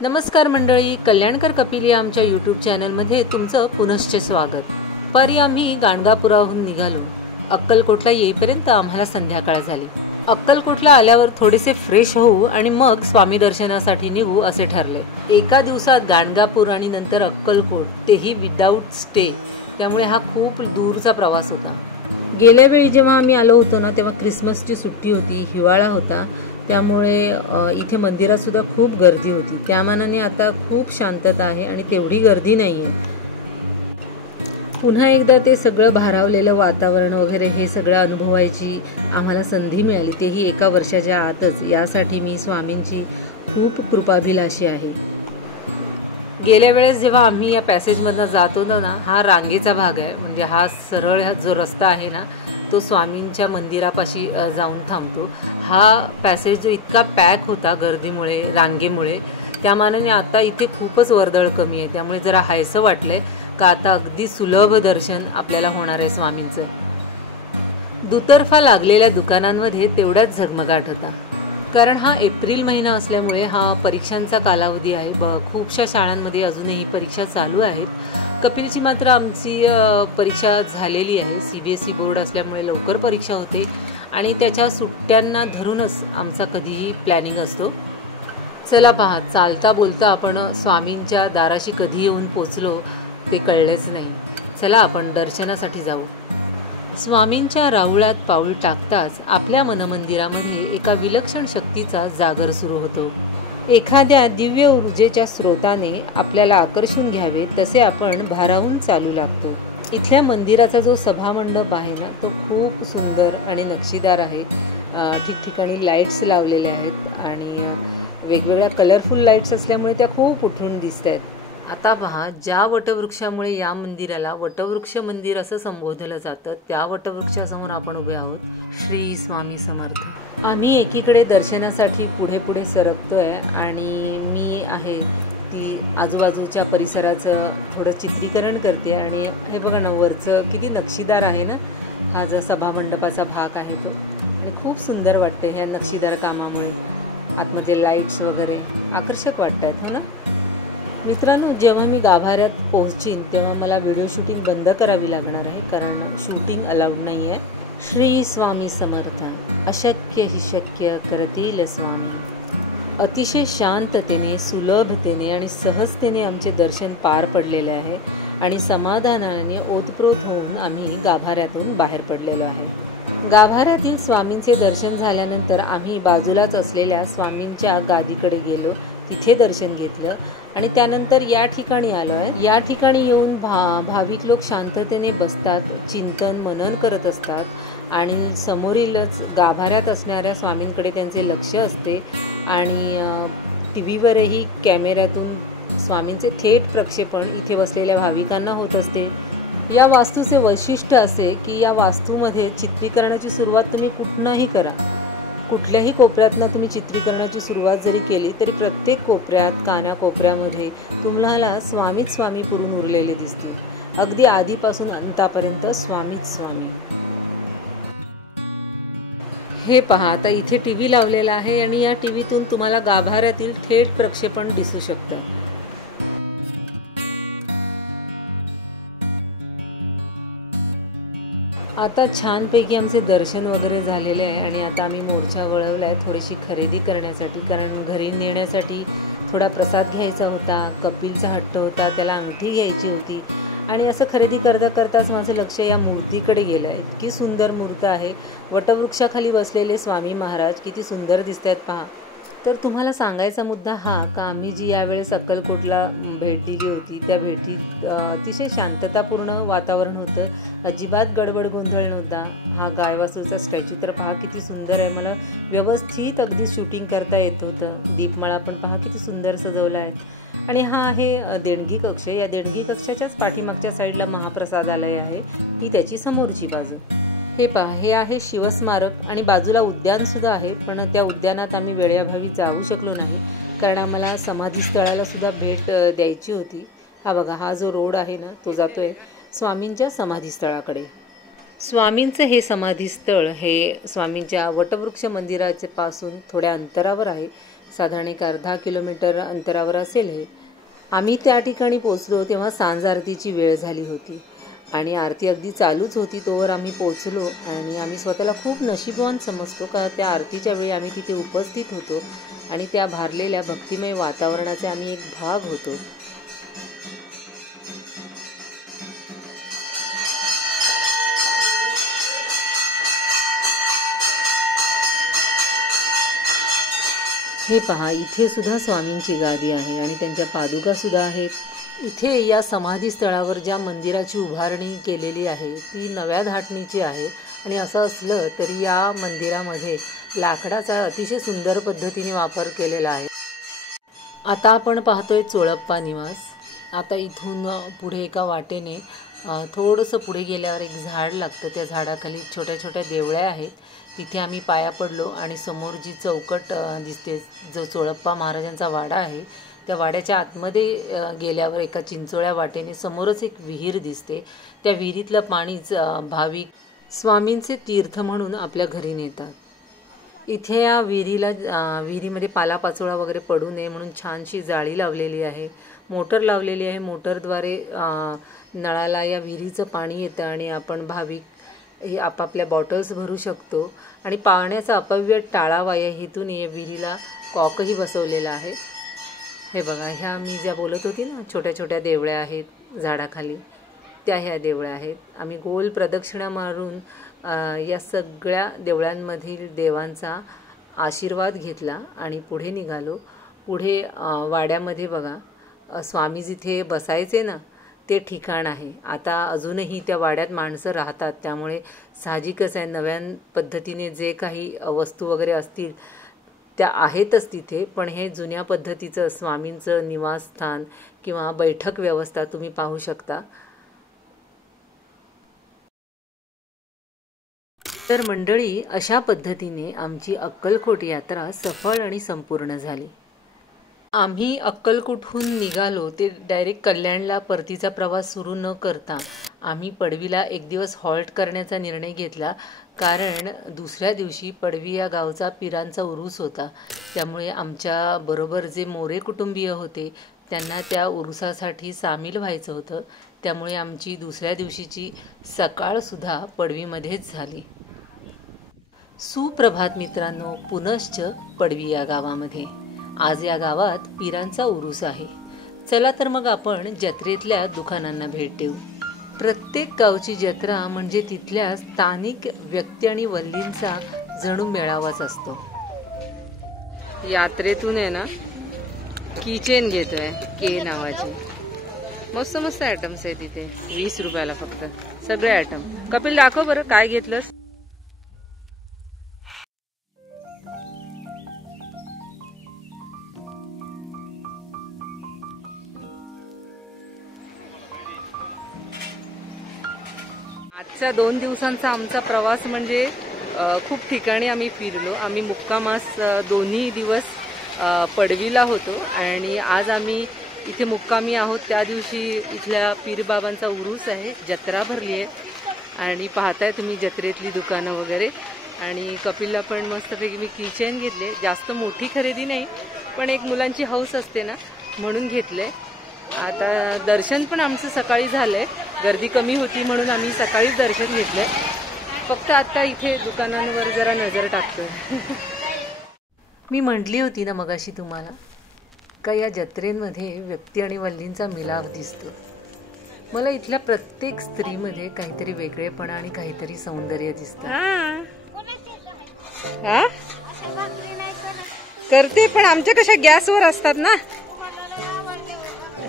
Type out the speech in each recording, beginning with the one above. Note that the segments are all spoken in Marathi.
नमस्कार मंडळी, कल्याणकर कपिल या आमच्या यूट्यूब चॅनलमध्ये तुमचं पुनश्च स्वागत. परी आम्ही गाणगापुराहून निघालो. अक्कलकोटला येईपर्यंत आम्हाला संध्याकाळ झाली. अक्कलकोटला आल्यावर थोडेसे फ्रेश होऊ आणि मग स्वामी दर्शनासाठी निघू असे ठरले. एका दिवसात गाणगापूर आणि नंतर अक्कलकोट, तेही विदाऊट स्टे. त्यामुळे हा खूप दूरचा प्रवास होता. गेल्या वेळी जेव्हा आम्ही आलो होतो ना, तेव्हा क्रिसमसची सुट्टी होती, हिवाळा होता. त्यामुळे इथे मंदिरात सुद्धा खूप गर्दी होती. त्या मानाने आता खूप शांतता आहे आणि तेवढी गर्दी नाही आहे. पुन्हा एकदा ते सगळं भारावलेलं वातावरण वगैरे हे सगळं अनुभवायची आम्हाला संधी मिळाली, तेही एका वर्षाच्या आतच. यासाठी मी स्वामींची खूप कृपाभिलाषी आहे. गेल्या वेळेस जेव्हा आम्ही या पॅसेजमधनं जात होतो ना, हा रांगेचा भाग आहे. म्हणजे हा सरळ जो रस्ता आहे ना, तो स्वामींच्या मंदिरापाशी जाऊन थांबतो. हा पॅसेज जो इतका पॅक होता गर्दीमुळे, रांगेमुळे, त्यामानाने आता इथे खूपच वर्दळ कमी आहे. त्यामुळे जरा हायसं वाटलंय का आता अगदी सुलभ दर्शन आपल्याला होणार आहे स्वामींचं. दुतर्फा लागलेल्या दुकानांमध्ये तेवढाच झगमगाट होता. कारण हा एप्रिल महिना असल्यामुळे हा परीक्षांचा कालावधी आहे. खूपशा शाळांमध्ये अजूनही परीक्षा चालू आहेत. कपिलची मात्र आमची परीक्षा झालेली आहे. CBSE बोर्ड असल्यामुळे लवकर परीक्षा होते आणि त्याच्या सुट्ट्यांना धरूनच आमचा कधीही प्लॅनिंग असतो. चला पहा, चालता बोलता आपण स्वामींच्या दाराशी कधी येऊन पोचलो ते कळलेच नाही. चला आपण दर्शनासाठी जाऊ. स्वामींच्या राऊळात पाऊल टाकताच आपल्या मनमंदिरामध्ये एका विलक्षण शक्तीचा जागर सुरू होतो. एखाद्या दिव्य ऊर्जेच्या स्रोताने आपल्याला आकर्षून घ्यावे तसे आपण भारावून चालू लागतो. इथल्या मंदिराचा जो सभामंडप आहे ना, तो खूप सुंदर आणि नक्षीदार आहे. ठिकठिकाणी लाईट्स लावलेल्या आहेत आणि वेगवेगळ्या कलरफुल लाईट्स असल्यामुळे त्या खूप उठून दिसत आहेत. आता पहा, ज्या वटवृक्षामुळे या मंदिराला वटवृक्ष मंदिर असं संबोधलं जातं, त्या वटवृक्षासमोर आपण उभे आहोत. श्री स्वामी समर्थ. आम्ही एकीकडे दर्शनासाठी पुढे पुढे सरकतोय आणि मी आहे ती आजूबाजूच्या परिसराचं थोडं चित्रीकरण करते. आणि हे बघा ना, वरचं किती नक्षीदार आहे ना, हा जो सभामंडपाचा भाग आहे तो. आणि खूप सुंदर वाटतं ह्या नक्षीदार कामामुळे. आतमध्ये लाईट्स वगैरे आकर्षक वाटत आहेत, हो ना मित्रांनो. जेव्हा मी गाभाऱ्यात पोहोचीन तेव्हा मला व्हिडिओ शूटिंग बंद करावी लागणार आहे, कारण शूटिंग अलाउड नाही आहे. श्री स्वामी समर्थ. अशक्य ही शक्य करतील स्वामी. अतिशय शांततेने, सुलभतेने आणि सहजतेने आमचे दर्शन पार पडलेले आहे आणि समाधानाने ओतप्रोत होऊन आम्ही गाभाऱ्यातून बाहेर पडलेलो आहे. गाभाऱ्यातील स्वामींचे दर्शन झाल्यानंतर आम्ही बाजूलाच असलेल्या स्वामींच्या गादीकडे गेलो. तिथे दर्शन घेतलं आणि त्यानंतर या ठिकाणी आलो आहे. या ठिकाणी येऊन भाविक लोक शांततेने बसतात, चिंतन मनन करत असतात आणि समोरीलच गाभाऱ्यात असणाऱ्या स्वामींकडे त्यांचे लक्ष असते. आणि TV वरही कॅमेऱ्यातून स्वामींचे थेट प्रक्षेपण इथे बसलेल्या भाविकांना होत असते. या वास्तूचे वैशिष्ट्य असे की या वास्तूमध्ये चित्रीकरणाची सुरुवात तुम्ही कुठनंही करा, कुठल्याही कोपऱ्यातनं तुम्ही चित्रीकरणाची सुरुवात जरी केली तरी प्रत्येक कोपऱ्यात, कानाकोपऱ्यामध्ये तुम्हाला स्वामीच स्वामी पुरून उरलेले दिसतील. अगदी आधीपासून अंतापर्यंत स्वामीच स्वामी. हे पहा, आता इथे TV लावलेला आहे आणि या TVतून तुम्हाला गाभाऱ्यातील थेट प्रक्षेपण दिसू शकतं. आता छानपैकी आमचे दर्शन वगैरे झालेले आहे आणि आता आम्ही मोर्चा वळवला आहे थोडीशी खरेदी करण्यासाठी. कारण घरी नेण्यासाठी थोडा प्रसाद घ्यायचा होता. कपिलचा हट्ट होता, त्याला अंगठी घ्यायची होती. आणि असं खरेदी करता करताच माझं लक्ष या मूर्तीकडे गेलं. इतकी सुंदर मूर्त आहे. वटवृक्षाखाली बसलेले स्वामी महाराज किती सुंदर दिसत आहेत पहा. तर तुम्हाला सांगायचा मुद्दा हा का आम्ही जी यावेळेस अक्कलकोटला भेट दिली होती, त्या भेटीत अतिशय शांततापूर्ण वातावरण होतं. अजिबात गडबड गोंधळ नव्हता. हा गायवासूचा स्टॅच्यू तर पहा किती सुंदर आहे. मला व्यवस्थित अगदी शूटिंग करता येत होतं. दीपमाळा पण पहा किती सुंदर सजवला आहे. आणि हा आहे देणगी कक्ष. या देणगी कक्षाच्याच पाठीमागच्या साईडला महाप्रसादालय आहे. ही त्याची समोरची बाजू. हे पहा, हे आहे शिवस्मारक आणि बाजूला उद्यानसुद्धा आहे. पण त्या उद्यानात आम्ही वेळेअभावी जाऊ शकलो नाही, कारण आम्हाला समाधीस्थळाला सुद्धा भेट द्यायची होती. हा बघा, हा जो रोड आहे ना, तो जातोय स्वामींच्या समाधीस्थळाकडे. स्वामींचं हे समाधीस्थळ हे स्वामींच्या वटवृक्ष मंदिराच्या पासून थोड्या अंतरावर आहे. साधारण एक अर्धा किलोमीटर अंतरावर असेल हे. आम्ही त्या ठिकाणी पोचलो तेव्हा सांज आरतीची वेळ झाली होती आणि आरती अगदी चालूच होती. तोवर आम्ही पोचलो आणि आम्ही स्वतःला खूप नशीबवान समजतो का त्या आरतीच्या वेळी आम्ही तिथे उपस्थित होतो आणि त्या भारलेल्या भक्तिमय वातावरणाचे आम्ही एक भाग होतो. हे पहा, इथे सुद्धा स्वामींची गादी आहे आणि त्यांच्या पादुका सुद्धा आहेत. इथे या समाधी स्थळावर ज्या मंदिराची उभारणी केलेली आहे ती नव्या धाटणीची आहे आणि असं असलं तरी या मंदिरामध्ये लाकडाचा अतिशय सुंदर पद्धतीने वापर केलेला आहे. आता आपण पाहतोय चोळप्पा निवास. आता इथून पुढे एका वाटेने थोडंसं पुढे गेल्यावर एक झाड लागतं. त्या झाडाखाली छोट्या छोट्या देवळ्या आहेत. तिथे आम्ही पाया पडलो आणि समोर जी चौकट दिसते, जो चोळप्पा महाराजांचा वाडा आहे, त्या वाड्याच्या आतमध्ये गेल्यावर एका चिंचोळ्या वाटेने समोरच एक विहीर दिसते. त्या विहिरीतलं पाणीच भाविक स्वामींचे तीर्थ म्हणून आपल्या घरी नेतात. इथे या विहिरीमध्ये पालापाचोळा वगैरे पडू नये म्हणून छानशी जाळी लावलेली आहे, मोटर लावलेली आहे. मोटरद्वारे नळाला या विहिरीचं पाणी येतं आणि आपण भाविक हे आपापल्या बॉटल्स भरू शकतो. आणि पाण्याचा अपव्यय टाळावा या हेतून या विहिरीला कॉकही बसवलेला आहे. हे बघा, ह्या मी ज्या बोलत होती ना, छोट्या छोट्या देवळ्या आहेत झाडाखाली, त्या ह्या देवळ्या आहेत. आम्ही गोल प्रदक्षिणा मारून या सगळ्या देवळांमधील देवांचा आशीर्वाद घेतला आणि पुढे निघालो. पुढे वाड्यामध्ये बघा, स्वामी जिथे बसायचे ना ते ठिकाण आहे. आता अजूनही त्या वाड्यात माणसं राहतात, त्यामुळे साहजिकच आहे नव्या पद्धतीने जे काही वस्तू वगैरे असतील त्या आहेतच तिथे. पण हे जुन्या पद्धतीचं स्वामींचं निवासस्थान किंवा बैठक व्यवस्था तुम्ही पाहू शकता. तर मंडळी, अशा पद्धतीने आमची अक्कलकोट यात्रा सफळ आणि संपूर्ण झाली. आम्ही अक्कलकोटहून निघालो ते डायरेक्ट कल्याणला परतीचा प्रवास सुरू न करता आम्ही पडवीला एक दिवस हॉल्ट करण्याचा निर्णय घेतला. कारण दुसऱ्या दिवशी पडवी या गावचा पिरांचा उरूस होता. त्यामुळे आमच्या बरोबर जे मोरे कुटुंबीय होते त्यांना त्या उरुसासाठी सामील व्हायचं होतं. त्यामुळे आमची दुसऱ्या दिवशीची सकाळसुद्धा पडवीमध्येच झाली. सुप्रभात मित्रांनो, पुनश्च पडवी या गावामध्ये. आज या गावात पिरांचा उरूस आहे. चला तर मग आपण जत्रेतल्या दुकानांना भेट देऊ. प्रत्येक गावची जत्रा म्हणजे तिथल्या स्थानिक व्यक्ती आणि वल्लींचा जणू मेळावाच असतो. यात्रेतून आहे ना कीचेन घेतोय, के नावाची. मस्त मस्त आयटम्स आहे तिथे. 20 रुपयाला फक्त सगळे आयटम. कपिल दाखव बरं काय घेतलंस. आजच्या 2 दिवसांचा आमचा प्रवास म्हणजे खूप ठिकाणी आम्ही फिरलो. आम्ही मुक्कामास दोन्ही दिवस पडवीला होतो आणि आज आम्ही इथे मुक्कामी आहोत. त्या दिवशी इथल्या पीरबाबांचा उरूस आहे, जत्रा भरली आहे आणि पाहताय तुम्ही जत्रेतली दुकानं वगैरे. आणि कपिलला पण मस्तपैकी मी किचन घेतले. जास्त मोठी खरेदी नाही, पण एक मुलांची हौस असते ना म्हणून घेतले. आता दर्शन पण आमचं सकाळी झालंय, गर्दी कमी होती म्हणून आम्ही सकाळीच दर्शन घेतलंय. फक्त आता इथे दुकानांवर जरा नजर टाकतोय. मी म्हटली होती ना मगाशी तुम्हाला का या जत्रेमध्ये व्यक्ती आणि वल्लींचा मिलाप दिसतो. मला इथल्या प्रत्येक स्त्रीमध्ये काहीतरी वेगळेपणा आणि काहीतरी सौंदर्य दिसतं. करते, पण आमच्या कशा गॅसवर असतात ना.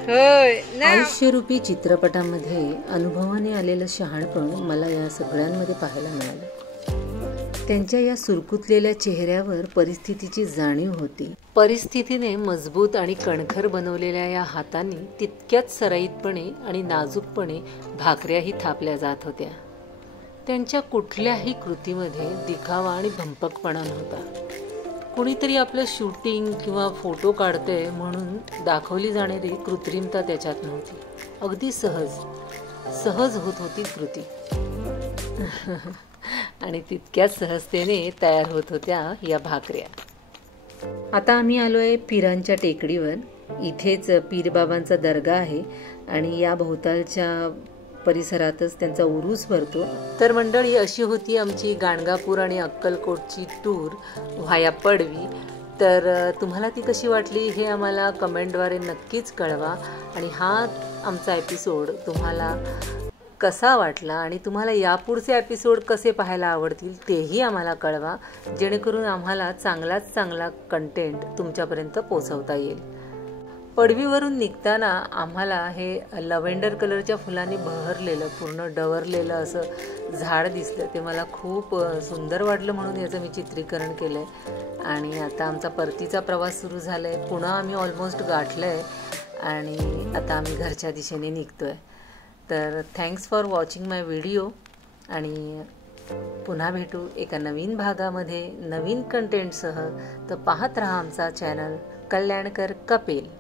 आयुष्यरूपी चित्रपटामध्ये अनुभवाने आलेलं शहाणपण मला या सगळ्यांमध्ये पाहायला मिळालं. त्यांच्या या सुरकुतलेल्या चेहऱ्यावर परिस्थितीची जाणीव होती. परिस्थितीने मजबूत आणि कणखर बनवलेल्या या हातांनी तितक्याच सराईतपणे आणि नाजूकपणे भाकऱ्याही थापल्या जात होत्या. त्यांच्या कुठल्याही कृतीमध्ये दिखावा आणि भंपकपणा नव्हता. कोणीतरी आपलं शूटिंग किंवा फोटो काढतंय म्हणून दाखवली जाणारी कृत्रिमता त्याच्यात नव्हती. अगदी सहज होत होती कृती. आणि तितक्याच सहजतेने तयार होत होत्या या भाकऱ्या. आता आम्ही आलो आहे पिरांच्या टेकडीवर. इथेच पीरबाबांचा दर्गा आहे आणि या भोवतालच्या परिसरातच त्यांचा उरूस भरतो. तर मंडळी, अशी होती आमची गाणगापूर आणि अक्कलकोटची टूर व्हाया पडवी. तर तुम्हाला ती कशी वाटली हे आम्हाला कमेंटद्वारे नक्कीच कळवा. आणि हा आमचा एपिसोड तुम्हाला कसा वाटला आणि तुम्हाला यापुढचे एपिसोड कसे पाहायला आवडतील तेही आम्हाला कळवा, जेणेकरून आम्हाला चांगलाच चांगला कंटेंट तुमच्यापर्यंत पोहोचवता येईल. पडवीवरून निघताना आम्हाला हे लव्हेंडर कलरच्या फुलांनी बहरलेलं, पूर्ण डवरलेलं असं झाड दिसलं. ते मला खूप सुंदर वाटलं, म्हणून याचं मी चित्रीकरण केलं आहे. आणि आता आमचा परतीचा प्रवास सुरू झाला आहे. पुन्हा आम्ही ऑलमोस्ट गाठलं आहे आणि आता आम्ही घरच्या दिशेने निघतो आहे. तर thanks for watching my video आणि पुन्हा भेटू एका नवीन भागामध्ये नवीन कंटेंटसह. तर पाहत राहा आमचा चॅनल कल्याणकर कपिल.